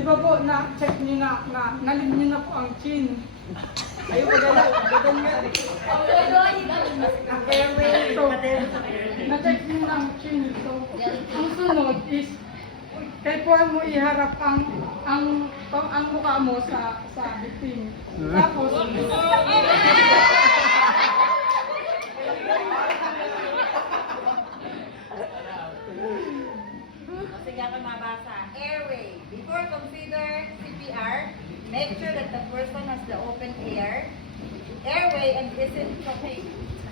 Di ba po, na-check nyo nalim nyo na po ang chin. Ayun, gadal nga. So, na-check nyo na ang chin. So, ang sunod is, kaipuan mo iharap ang mukha mo sa victim. Tapos, Sige ako mabasa. Airway. Before consider CPR, make sure that the person has the open airway and listen to me.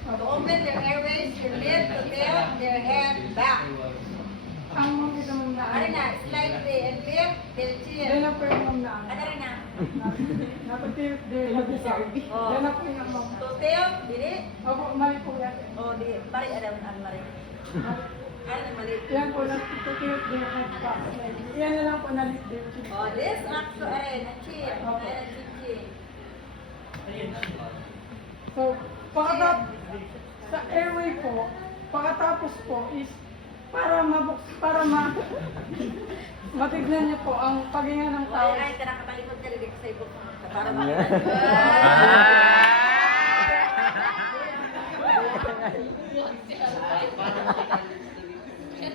To open their airways, you need to tilt their head back. ang makita mo na Ano na, slightly and lift their Then chin. na po yung mam na Ano rin na? napatiyot din. Then na po yung mam. To tilt, dili? Opo, mali po yan. O, di, pari alam ang mali. Ano na mali? Yan po, napatiyot din ang pa. Yan na lang po nalit din. O, this action, ay, na chin. Ay, na chin. So, sa airway po, pagkatapos po is matignan niyo po ang paghinga ng tao. Ay, nakatalikod ka rin sa ibot mo. Para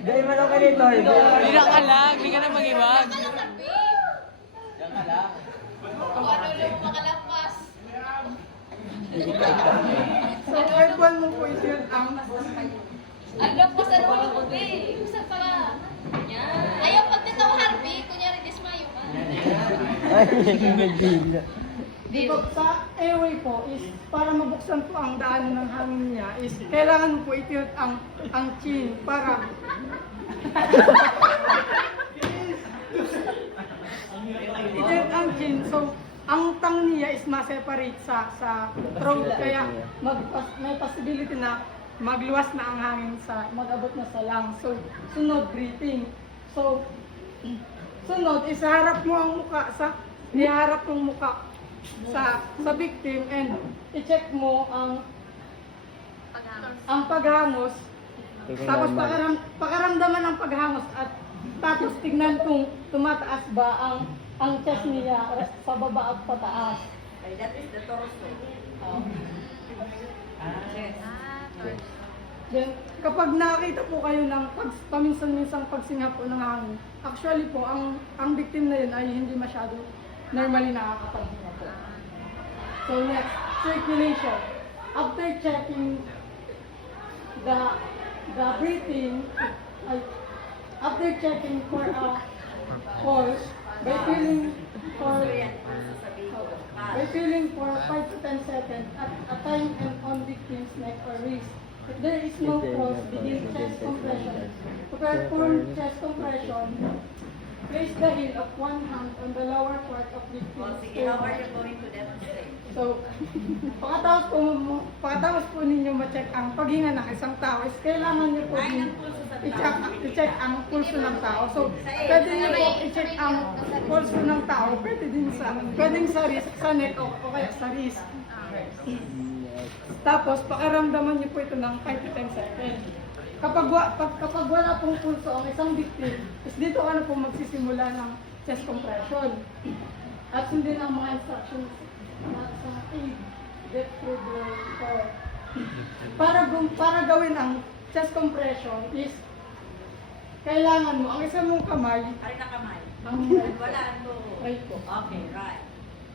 Dali mo lang ka dito. Hindi na ka lang, hindi ka na mag-ibag. So, kahit one mo po is yun ang Ano po sa ulo ko, be? Usap ka ba? Yan. Ayaw pag nito Harvey, kunyari dismayo ka. Ay, nagdila. di ba, sa airway po is para mabuksan po ang daanan ng hangin niya is kailangan mo po itiyot ang chin para itiyot ang chin. So, ang tang niya is ma-separate sa throat kaya may possibility na magluwas na ang hangin mag-abot na sa lungs. So, sunod breathing. So, sunod is harap mo ang mukha iharap ng mukha sa victim and i-check mo ang paghangos. Tapos pakaramdaman ang paghangos at tapos tignan kung tumataas ba ang chest niya sa baba at pataas. Okay, that is the torso. Yes. Then, kapag nakita po kayo ng paminsan-minsang pagsinga po ng hangin, actually po, ang victim na yun ay hindi masyado normally nakakapaghinga po. So next, circulation. After checking the breathing, after checking for a pulse, by feeling for 5 to 10 seconds at a time and on victim's neck or wrist. If there is no pulse, begin chest compression. To perform chest compression, place the heel of one hand on the lower part of O, victim's sige, how are you going to demonstrate? So, pagkatapos po ninyo ma-check ang paghinga ng isang tao, is kailangan niyo po Ay, din ng pulso sa tao. i-check ang pulso ng tao. So, pwede niyo po i-check ang pulso ng tao, pwedeng sa wrist, sa neck o kaya sa wrist. Tapos, pakiramdaman niyo po ito ng 5 to 10 seconds. Kapag wala pong pulso ang isang victim, is dito ka na po magsisimula ng chest compression. At sundin ang mga instructions na sa aid, defibrillator. Para gawin ang chest compression is kailangan mo ang isa mong kamay, Ari na kamay. ang Wala ito. right po. Okay, right.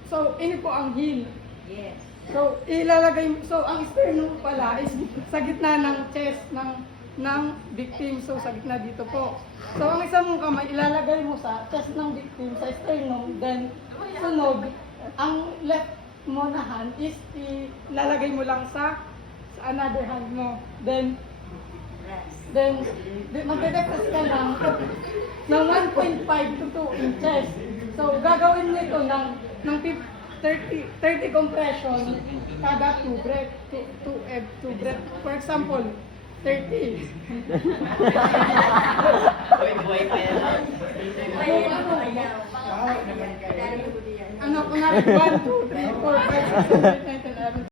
So, ini po ang heel. Yes. So, ang sternum pala is sa gitna ng chest ng victim. So, sa gitna dito po. So, ang isa mong kamay, ilalagay mo sa chest ng victim, sa sternum. Then, sunod, ang left mo na hand is ilalagay mo lang sa another hand mo. Then, magdedectas ka ng 1.5 to 2 inches. So, gagawin mo ito ng 30 compression kada 2 breath, 2 breath. For example, 30. Buhay pa yan. Ano, kunwari, 1, 2, 3, 4, 5, 6, 7, 8, 9, 10, 11,